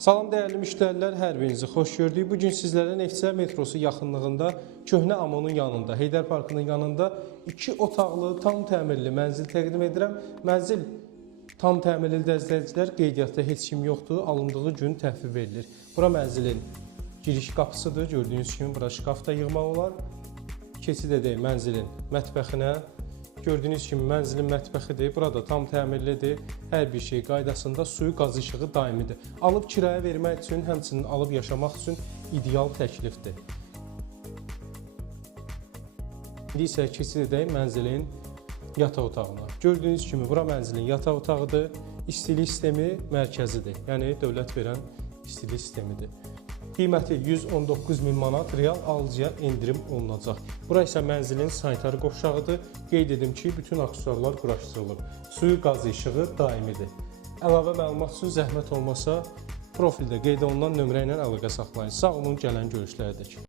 Salam dəyərli müştərilər, hər birinizi xoş gördük. Bugün sizlərə Neftçilər metrosu yaxınlığında, Köhnə Amonun yanında, Heydər Parkının yanında 2 otaqlı, tam təmirli mənzil təqdim edirəm. Mənzil tam təmirlidir əzizlər, qeydiyyatda heç kim yoxdur, alındığı gün təhvil verilir. Bura mənzilin giriş qapısıdır, gördüyünüz kimi bura şkaf da yığmaq olar. Keçid edək mənzilin mətbəxinə. Gördüyünüz kimi mənzilin mətbəxidir, burada tam təmirlidir, hər bir şey qaydasında, suyu, qaz işığı daimidir. Alıb kirayə vermək üçün, həmçinin alıb yaşamaq üçün ideal təklifdir. İndi isə keçid edək mənzilin yataq otağına. Gördüyünüz kimi bura mənzilin yataq otağıdır, istilik sistemi mərkəzidir, yəni dövlət verən istilik sistemidir. Qiyməti 119.000 manat real alıcıya endirim olunacaq. Bura isə mənzilin sanitar qovşağıdır. Qeyd edim ki, bütün aksesuarlar quraşdırılıb. Suyu, qaz işığı daimidir. Əlavə məlumat üçün zəhmət olmasa profildə qeyd olunan nömrə ilə əlaqə saxlayın. Sağ olun, gələn görüşlərədək.